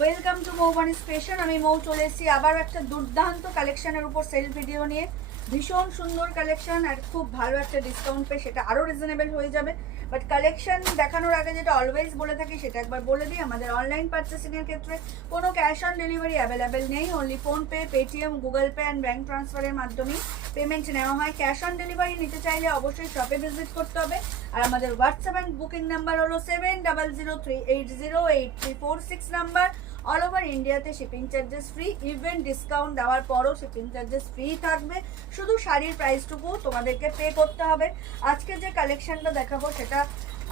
Welcome to মৌবানিস fashion. আমি মৌ চলে এসেছি আবার একটা দুর্দান্ত কালেকশনের উপর সেল ভিডিও নিয়ে। ভীষণ সুন্দর কালেকশন আর খুব ভালো একটা ডিসকাউন্ট পেয়ে সেটা আরও রিজনেবল হয়ে যাবে। বাট কালেকশন দেখানোর আগে যেটা অলওয়েজ বলে থাকি সেটা একবার বলে দিই, আমাদের অনলাইন পারচেসিংয়ের ক্ষেত্রে কোনো ক্যাশ অন ডেলিভারি অ্যাভেলেবেল নেই। Only PhonePe, Paytm, Google pay and bank ট্রান্সফারের মাধ্যমেই পেমেন্ট নেওয়া হয়। ক্যাশ অন ডেলিভারি নিতে চাইলে অবশ্যই শপে ভিজিট করতে হবে। আর আমাদের হোয়াটসঅ্যাপ অ্যান্ড বুকিং নাম্বার হলো 7003808346 নাম্বার। অল ওভার ইন্ডিয়াতে shipping charges free, even discount দেওয়ার পরও শিপিং চার্জেস ফ্রি থাকবে। শুধু শাড়ির প্রাইসটুকু তোমাদেরকে পে করতে হবে। আজকে যে কালেকশনটা দেখাবো সেটা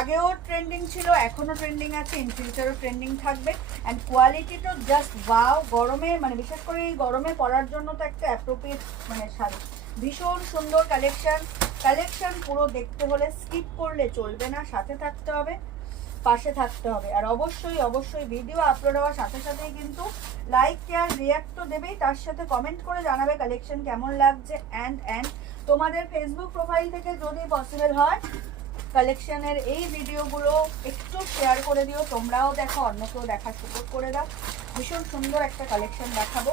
আগেও ট্রেন্ডিং ছিল, এখনও ট্রেন্ডিং আছে, ইন ফিউচারও ট্রেন্ডিং থাকবে। অ্যান্ড কোয়ালিটি তো জাস্ট ওয়াও। গরমে বিশেষ করে এই গরমে পরার জন্য তো একটা অ্যাপ্রোপ্রিয়েট শাড়ি। ভীষণ সুন্দর কালেকশন পুরো দেখতে হলে স্কিপ করলে চলবে না, সাথে থাকতে হবে, পাশে থাকতে হবে। আর অবশ্যই ভিডিও আপলোড হওয়ার সাথে সাথেই কিন্তু লাইক, শেয়ার, রিয়াক্ট তো দেবেই, তার সাথে কমেন্ট করে জানাবে কালেকশন কেমন লাগছে। অ্যান্ড তোমাদের ফেসবুক প্রোফাইল থেকে যদি পসিবল হয় কালেকশনের এই ভিডিওগুলো একটু শেয়ার করে দিও, তোমরাও দেখো, অন্যকেও দেখার সুযোগ করে দাও। ভীষণ সুন্দর একটা কালেকশন দেখাবো,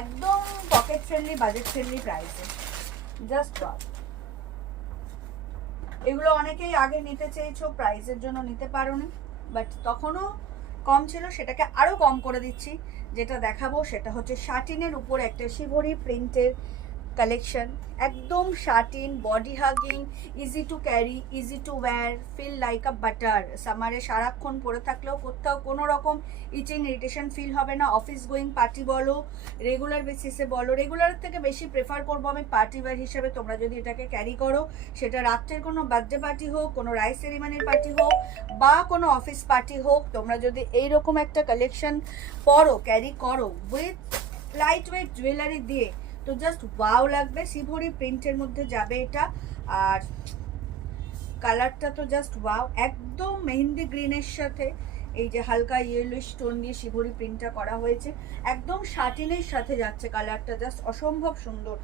একদম পকেট ফ্রেন্ডলি, বাজেট ফ্রেন্ডলি প্রাইসে। Just wow. এগুলো অনেকেই আগে নিতে চেয়েছো, প্রাইসের জন্য নিতে পারোনি, বাট তখনও কম ছিল, সেটাকে আরও কম করে দিচ্ছি। যেটা দেখাবো সেটা হচ্ছে শাটিনের উপর একটা শিবরি প্রিন্টের কালেকশন। একদম satin, body hugging, easy to carry, easy to wear, feel like a butter. সামারে সারাক্ষণ পরে থাকলেও কোথাও কোনো রকম ইচিং, ইরিটেশন ফিল হবে না। অফিস গোয়িং পার্টি বলো, রেগুলার বেসিসে বলো, রেগুলার থেকে বেশি প্রেফার করবো আমি পার্টি ওয়্যার হিসেবে। তোমরা যদি এটাকে ক্যারি করো, সেটা রাত্রের কোনো বার্থডে পার্টি হোক, কোনো রাইস সেরিমানির পার্টি হোক, বা কোনো অফিস পার্টি হোক, তোমরা যদি এইরকম একটা কালেকশন পরো, ক্যারি করো উইথ লাইট ওয়েট জুয়েলারি দিয়ে, তো জাস্ট ওয়াও লাগবে। শিবরি প্রিন্টের মধ্যে যাবে এটা। আর কালারটা তো জাস্ট ওয়াও, একদম মেহেন্দি গ্রিনের সাথে এই যে হালকা ইয়েলো স্টোন দিয়ে শিবরি প্রিন্টটা করা হয়েছে। একদম শাটিনের সাথে যাচ্ছে কালারটা, জাস্ট অসম্ভব সুন্দর।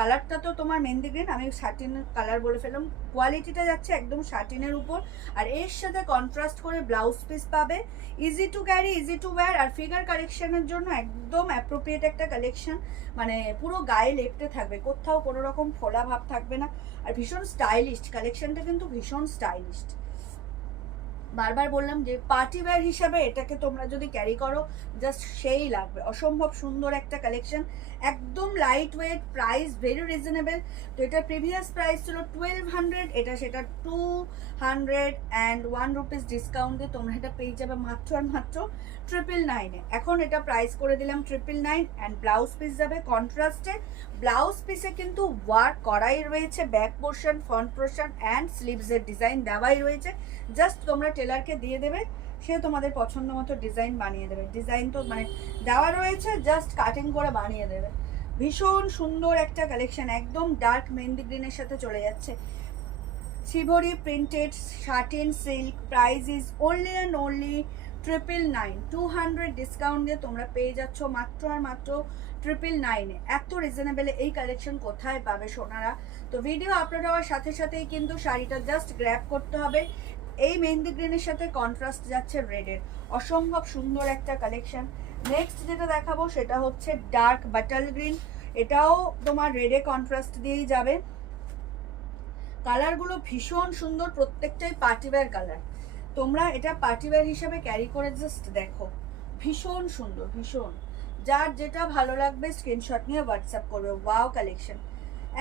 কালারটা তো তোমার মেহেন্দি গ্রিন, আমি শাটিন কালার বলে ফেললাম। কোয়ালিটিটা যাচ্ছে একদম শাটিনের উপর, আর এর সাথে কন্ট্রাস্ট করে ব্লাউজ পিস পাবে। Easy to carry, easy to wear, আর ফিগার কালেকশনের জন্য একদম অ্যাপ্রোপ্রিয়েট একটা কালেকশন। পুরো গায়ে লেপটে থাকবে, কোথাও কোনো রকম ফোলা ভাব থাকবে না। আর ভীষণ স্টাইলিস্ট কালেকশনটা, কিন্তু ভীষণ স্টাইলিস্ট। বারবার বললাম যে পার্টি ওয়্যার হিসাবে এটাকে তোমরা যদি ক্যারি করো, জাস্ট সেই লাগবে। অসম্ভব সুন্দর একটা কালেকশন, একদম light weight, price very reasonable. তো এটার প্রিভিয়াস প্রাইস ছিল 1200, এটা সেটা 201 রুপিস ডিসকাউন্ট দিয়ে তোমরা এটা পেয়ে যাবে মাত্র আর মাত্র 999-এ। এখন এটা প্রাইস করে দিলাম 999, অ্যান্ড ব্লাউজ পিস যাবে কন্ট্রাস্টে। ব্লাউজ পিসে কিন্তু ওয়ার্ক করাই রয়েছে, back portion, front portion and স্লিভসের ডিজাইন দেওয়াই রয়েছে। জাস্ট তোমরা টেলারকে দিয়ে দেবে, সে তোমাদের পছন্দ মতো ডিজাইন বানিয়ে দেবে। ডিজাইন তো দেওয়া রয়েছে, জাস্ট কাটিং করে বানিয়ে দেবে। ভীষণ সুন্দর একটা কালেকশন, একদম ডার্ক মেহেন্দি গ্রিনের সাথে চলে যাচ্ছে। Shibori printed satin silk, price is only and only 999। 200 discount দিয়ে তোমরা পেয়ে যাচ্ছ মাত্র আর মাত্র 999-এ। এত রিজনেবলে এই কালেকশন কোথায় পাবে সোনারা? তো ভিডিও আপলোড হওয়ার সাথে সাথেই কিন্তু শাড়িটা জাস্ট গ্র্যাব করতে হবে। এই মেহেন্দি গ্রিনের সাথে কন্ট্রাস্ট যাচ্ছে রেডের, অসম্ভব সুন্দর একটা কালেকশন। নেক্সট যেটা দেখাবো সেটা হচ্ছে ডার্ক বাটাল গ্রিন, এটাও তোমার রেডে কন্ট্রাস্ট দিয়েই যাবে। কালারগুলো ভীষণ সুন্দর, প্রত্যেকটাই পার্টিওয়্যার কালার। তোমরা এটা পার্টিওয়্যার হিসাবে ক্যারি করে জাস্ট দেখো, ভীষণ সুন্দর, ভীষণ। যার যেটা ভালো লাগবে স্ক্রিনশট নিয়ে হোয়াটসঅ্যাপ করবে। ওয়াও কালেকশন,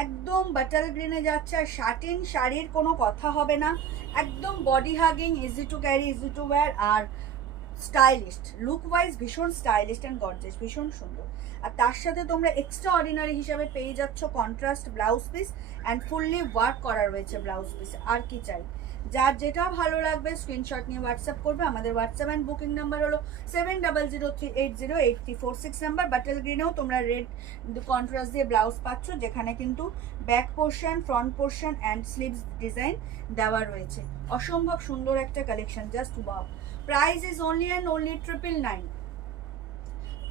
একদম বাটাল গ্রিনে যাচ্ছে। আর শাটিন শাড়ির কোনো কথা হবে না, একদম body hugging, easy to carry, easy to wear, আর স্টাইলিস্ট লুক ওয়াইজ ভীষণ স্টাইলিস্ট অ্যান্ড গর্জিয়াস, ভীষণ সুন্দর। আর তার সাথে তোমরা এক্সট্রা অর্ডিনারি হিসাবে পেয়ে যাচ্ছ contrast blouse piece, and fully work করা রয়েছে ব্লাউজ পিস। আর কি চাই? যার যেটা ভালো লাগবে স্ক্রিনশট নিয়ে হোয়াটসঅ্যাপ করবে। আমাদের হোয়াটসঅ্যাপ অ্যান্ড বুকিং নাম্বার হলো 7003808346 নাম্বার। বাটাল গ্রিনেও তোমরা রেড কন্ট্রাস্ট দিয়ে ব্লাউজ পাচ্ছ, যেখানে কিন্তু back portion, front portion and sleeves design দেওয়া রয়েছে। অসম্ভব সুন্দর একটা collection, just wow. Price is only and only 999।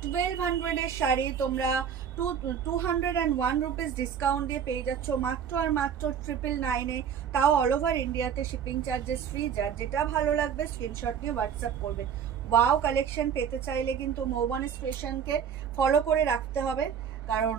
1200-এর শাড়ি তোমরা 201 রুপিস ডিসকাউন্ট দিয়ে পেয়ে যাচ্ছ মাত্র আর মাত্র 999-এ, তাও অল ওভার ইন্ডিয়াতে শিপিং চার্জেস ফ্রি। যার যেটা ভালো লাগবে স্ক্রিনশট নিয়ে হোয়াটসঅ্যাপ করবে। ওয়াও কালেকশন পেতে চাইলে কিন্তু মৌবনিস ক্রিয়েশনকে ফলো করে রাখতে হবে, কারণ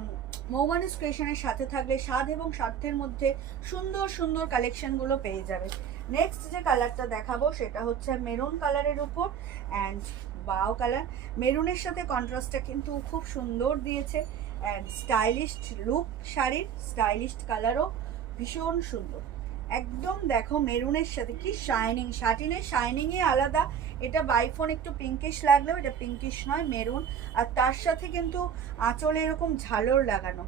মৌবনিস ক্রিয়েশনের সাথে থাকলে স্বাদ এবং স্বার্থের মধ্যে সুন্দর সুন্দর কালেকশনগুলো পেয়ে যাবে। নেক্সট যে কালারটা দেখাবো সেটা হচ্ছে মেরুন কালারের উপর, অ্যান্ড ওয়াও কালার। মেরুনের সাথে কন্ট্রাস্টটা কিন্তু খুব সুন্দর দিয়েছে, অ্যান্ড স্টাইলিস্ট লুক শাড়ির, স্টাইলিস্ট কালারও ভীষণ সুন্দর। একদম দেখো মেরুনের সাথে কি শাইনিং, শাটিনের শাইনিংই আলাদা। এটা বাইফোন একটু পিঙ্কিশ লাগলেও এটা পিঙ্কিশ নয়, মেরুন। আর তার সাথে কিন্তু আঁচলে এরকম ঝালর লাগানো,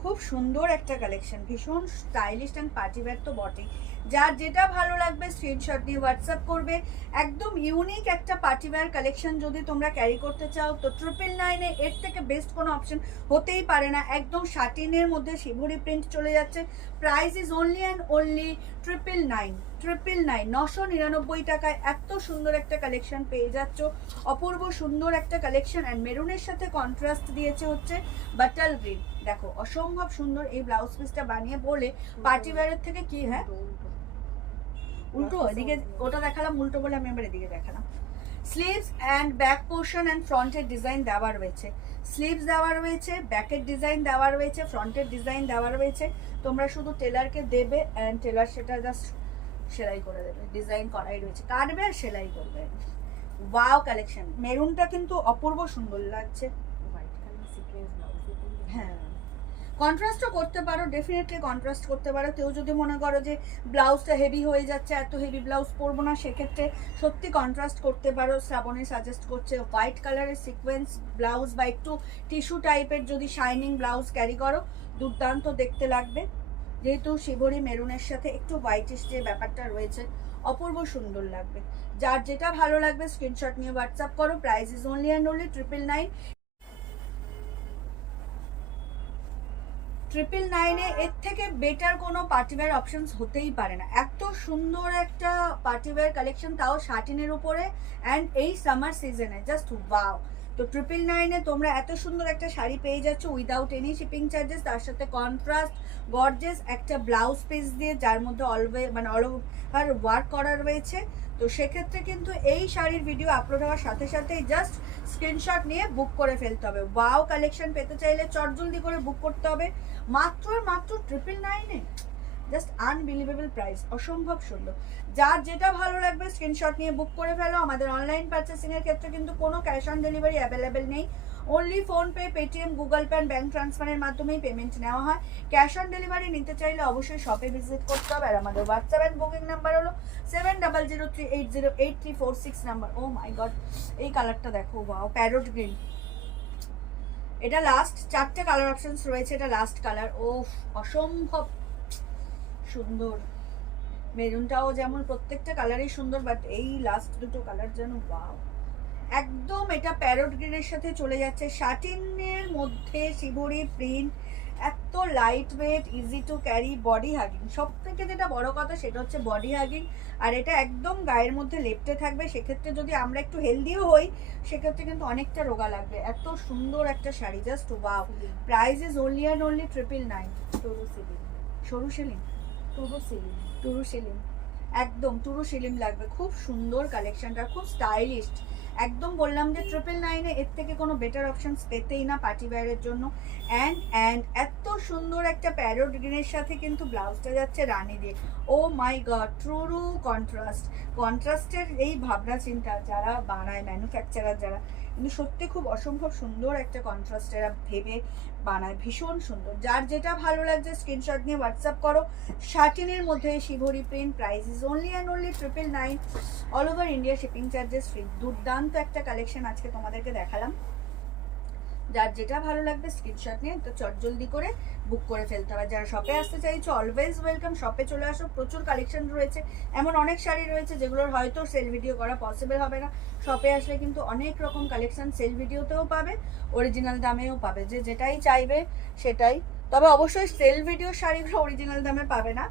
খুব সুন্দর একটা কালেকশন, ভীষণ স্টাইলিশ অ্যান্ড পার্টিওয়্যার তো বটেই। যার যেটা ভালো লাগবে স্ক্রিনশট দিয়ে হোয়াটসঅ্যাপ করবে। একদম ইউনিক একটা পার্টিওয়্যার কালেকশন যদি তোমরা ক্যারি করতে চাও তো 999-এ এর থেকে বেস্ট কোনো অপশন হতেই পারে না। একদম শাটিনের মধ্যে শিভরি প্রিন্ট চলে যাচ্ছে। Price is only and only 999, 999 টাকায় এত সুন্দর একটা কালেকশন পেয়ে যাচ্ছ। অপূর্ব সুন্দর একটা কালেকশন, অ্যান্ড মেরুনের সাথে কন্ট্রাস্ট দিয়েছে হচ্ছে বাটাল গ্রিন। দেখো অসম্ভব সুন্দর এই ব্লাউজ পিসটা বানিয়ে বলে পার্টিওয়্যারের থেকে কি, হ্যাঁ উল্টো এদিকে ওটা দেখালাম, উল্টো বলে আমি এবার এদিকে দেখালাম। Sleeves and back portion and ফ্রন্টের ডিজাইন দেওয়া রয়েছে, স্লিভস দেওয়া রয়েছে, ব্যাকের ডিজাইন দেওয়া রয়েছে, ফ্রন্টের ডিজাইন দেওয়া রয়েছে। তোমরা শুধু টেলারকে দেবে অ্যান্ড টেলার সেটা জাস্ট সেলাই করে দেবে, ডিজাইন করাই রয়েছে, কাটবে আর সেলাই করবে। ওয়াও কালেকশন, মেরুনটা কিন্তু অপূর্ব সুন্দর লাগছে। হ্যাঁ কন্ট্রাস্টও করতে পারো, ডেফিনেটলি কন্ট্রাস্ট করতে পারো। কেউ যদি মনে করো যে ব্লাউজটা হেভি হয়ে যাচ্ছে, এত হেভি ব্লাউজ পরবো না, সেক্ষেত্রে সত্যি কন্ট্রাস্ট করতে পারো। শ্রাবণী সাজেস্ট করছে হোয়াইট কালারের সিকোয়েন্স ব্লাউজ বা একটু টিস্যু টাইপের যদি শাইনিং ব্লাউজ ক্যারি করো, দুর্দান্ত দেখতে লাগবে। যেহেতু শিবরি মেরুনের সাথে একটু হোয়াইটিশ যে ব্যাপারটা রয়েছে, অপূর্ব সুন্দর লাগবে। যার যেটা ভালো লাগবে স্ক্রিনশট নিয়ে হোয়াটসঅ্যাপ করো। Price is only and only 999। 999-এ এর থেকে বেটার কোনো পার্টিওয়্যার অপশনস হতেই পারে না। এত সুন্দর একটা পার্টিওয়্যার কালেকশন, তাও শাটিনের উপরে, অ্যান্ড এই সামার সিজনে জাস্ট ওয়াও। তো 999-এ তোমরা এত সুন্দর একটা শাড়ি পেয়ে যাচ্ছ উইদাউট এনি শিপিং চার্জেস, তার সাথে কন্ট্রাস্ট গর্জেস একটা ব্লাউজ পিস দিয়ে, যার মধ্যে অল ওভার ওয়ার্ক করা রয়েছে। তো সেক্ষেত্রে কিন্তু এই শাড়ির ভিডিও আপলোড হওয়ার সাথে সাথেই জাস্ট স্ক্রিনশট নিয়ে বুক করে ফেলতে হবে। ওয়াও কালেকশন পেতে চাইলে চটজলদি করে বুক করতে হবে। মাত্র 999-এ, জাস্ট আনবিলিভেবল প্রাইস, অসম্ভব সুন্দর। যার যেটা ভালো লাগবে স্ক্রিনশট নিয়ে বুক করে ফেলো। আমাদের অনলাইন পারচেসিংয়ের ক্ষেত্রে কিন্তু কোনো ক্যাশ অন ডেলিভারি অ্যাভেলেবেল নেই, only PhonePe, Paytm, Google pay, bank ট্রান্সফারের মাধ্যমেই পেমেন্ট নেওয়া হয়। ক্যাশ অন ডেলিভারি নিতে চাইলে অবশ্যই শপে ভিজিট করতে হবে। আর আমাদের হোয়াটসঅ্যাপ অ্যান্ড বুকিং নাম্বার হলো 7003808346 নাম্বার। ও মাই গড, এই কালারটা দেখো, ওয়াও, প্যারট গ্রিন। এটা লাস্ট, 4টে কালার অপশনস রয়েছে, এটা লাস্ট কালার। ও অসম্ভব সুন্দর। মেরুনটাও যেমন প্রত্যেকটা কালারই সুন্দর, বাট এই লাস্ট দুটো কালার যেন ওয়াও। একদম এটা প্যারট গ্রিনের সাথে চলে যাচ্ছে, শাটিনের মধ্যে শিবরি প্রিন্ট, এত light weight, easy to carry, body hugging. সব থেকে যেটা বড় কথা সেটা হচ্ছে বডি হাগিং। আর এটা একদম গায়ের মধ্যে লেপটে থাকবে, সেক্ষেত্রে যদি আমরা একটু হেলদিও হই সেক্ষেত্রে কিন্তু অনেকটা রোগা লাগবে। এত সুন্দর একটা sari, just wow. Price is only and only 999। সরু সেলিং, টুরু সেলিং, একদম টুরু সেলিং লাগবে। খুব সুন্দর কালেকশনটা, খুব স্টাইলিস্ট। একদম বললাম যে 999-এ এর থেকে কোনো বেটার অপশনস পেতেই না পার্টি ওয়্যারের জন্য। অ্যান্ড এত সুন্দর একটা প্যারট গ্রিনের সাথে কিন্তু ব্লাউজটা যাচ্ছে রানী দিয়ে। ও মাই গড, ট্রু কন্ট্রাস্টের এই ভাবনা চিন্তা যারা বানায়, ম্যানুফ্যাকচারার যারা, কিন্তু সত্যি খুব অসম্ভব সুন্দর একটা কন্ট্রাস্ট এরা ভেবে বানায়, ভীষণ সুন্দর। যার যেটা ভালো লাগছে স্ক্রিনশট নিয়ে হোয়াটসঅ্যাপ করো। শাটিনের মধ্যে shibori print, price is only and only 999, all over India shipping charges free. দুর্দান্ত একটা কালেকশন আজকে তোমাদেরকে দেখালাম। যার যেটা ভালো লাগবে স্ক্রিনশট নিয়ে তো চটজলদি করে বুক করে ফেলতে হবে। যারা শপে আসতে চাইছো অলওয়েজ ওয়েলকাম, শপে চলে আসো। প্রচুর কালেকশন রয়েছে, এমন অনেক শাড়ি রয়েছে যেগুলোর হয়তো সেল ভিডিও করা পসিবল হবে না। শপে আসলে কিন্তু অনেক রকম কালেকশন সেল ভিডিওতেও পাবে, অরিজিনাল দামেও পাবে, যে যেটাই চাইবে সেটাই। তবে অবশ্যই সেল ভিডিও শাড়িগুলো অরিজিনাল দামে পাবে না,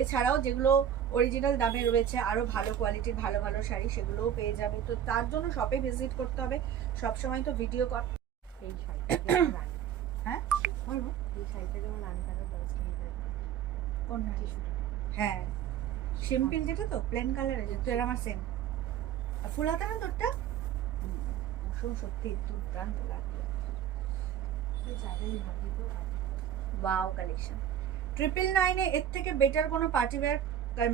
এছাড়াও যেগুলো অরিজিনাল দামে রয়েছে আরও ভালো কোয়ালিটির ভালো ভালো শাড়ি, সেগুলোও পেয়ে যাবে। তো তার জন্য শপে ভিজিট করতে হবে। সবসময় তো ভিডিও হ্যাঁ হ্যাঁ সিম্পল যেটা তো প্লেন কালারে, যেহেতু এর আমার সেম ফুল হাতা না তোরটা, আসো, সত্যি দুর্দান্ত লাগবে। ওয়াও কালেকশন, 999 এর থেকে বেটার কোনো পার্টিওয়্যার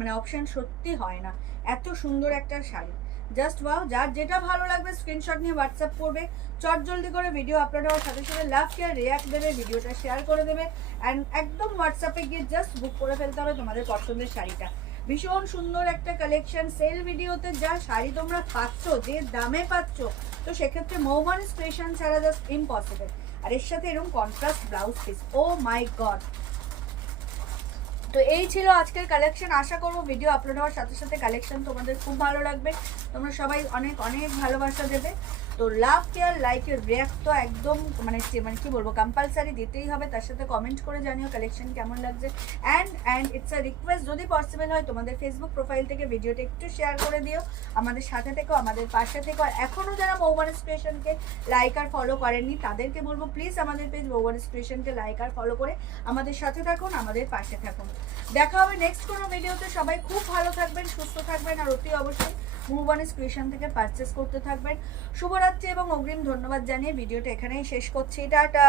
মানে অপশন সত্যি হয় না। এত সুন্দর একটা শাড়ি, জাস্ট ওয়াও। যার যেটা ভালো লাগবে স্ক্রিনশট নিয়ে হোয়াটসঅ্যাপ করবে, চট জলদি করে ভিডিও আপলোড হওয়ার সাথে সাথে লাভ শেয়ার রিয়াক্ট দেবে, ভিডিওটা শেয়ার করে দেবে অ্যান্ড একদম হোয়াটসঅ্যাপে গিয়ে জাস্ট বুক করে ফেলতে হবে তোমাদের পছন্দের শাড়িটা। ভীষণ সুন্দর একটা কালেকশন, সেল ভিডিওতে যা শাড়ি তোমরা পাচ্ছ, যে দামে পাচ্ছ, তো সেক্ষেত্রে মৌমানিস ক্রিয়েশন ছাড়া জাস্ট ইম্পসিবল। আর এর সাথে এরকম কন্ট্রাস্ট ব্লাউজ পিস, ও মাই গড। তো এই ছিল আজকের কালেকশন। আশা করবো ভিডিও আপলোড হওয়ার সাথে সাথে কালেকশন তোমাদের খুব ভালো লাগবে, তোমরা সবাই অনেক অনেক ভালোবাসা দেবে। তো লাভ কেয়ার লাইকের রিয়াক্ট তো একদম মানে কি বলবো, কম্পালসারি দিতেই হবে। তার সাথে কমেন্ট করে জানিও কালেকশন কেমন লাগছে। অ্যান্ড ইটস আ রিকোয়েস্ট, যদি পসিবল হয় তোমাদের ফেসবুক প্রোফাইল থেকে ভিডিওটা একটু শেয়ার করে দিও, আমাদের সাথে থেকো, আমাদের পাশে থেকো। আর এখনও যারা মৌমানিস ক্রিয়েশনকে লাইক আর ফলো করেননি তাদেরকে বলবো প্লিজ আমাদের পেজ মৌমানিস ক্রিয়েশনকে লাইক আর ফলো করে আমাদের সাথে থাকুন, আমাদের পাশে থাকুন। দেখা হবে নেক্সট কোনো ভিডিওতে। সবাই খুব ভালো থাকবেন, সুস্থ থাকবেন, আর অতি অবশ্যই মৌমানিস ক্রিয়েশন থেকে পারচেস করতে থাকবেন। শুভরাত্রি এবং অগ্রিম ধন্যবাদ জানিয়ে ভিডিওটা এখানেই শেষ করছি। টাটা।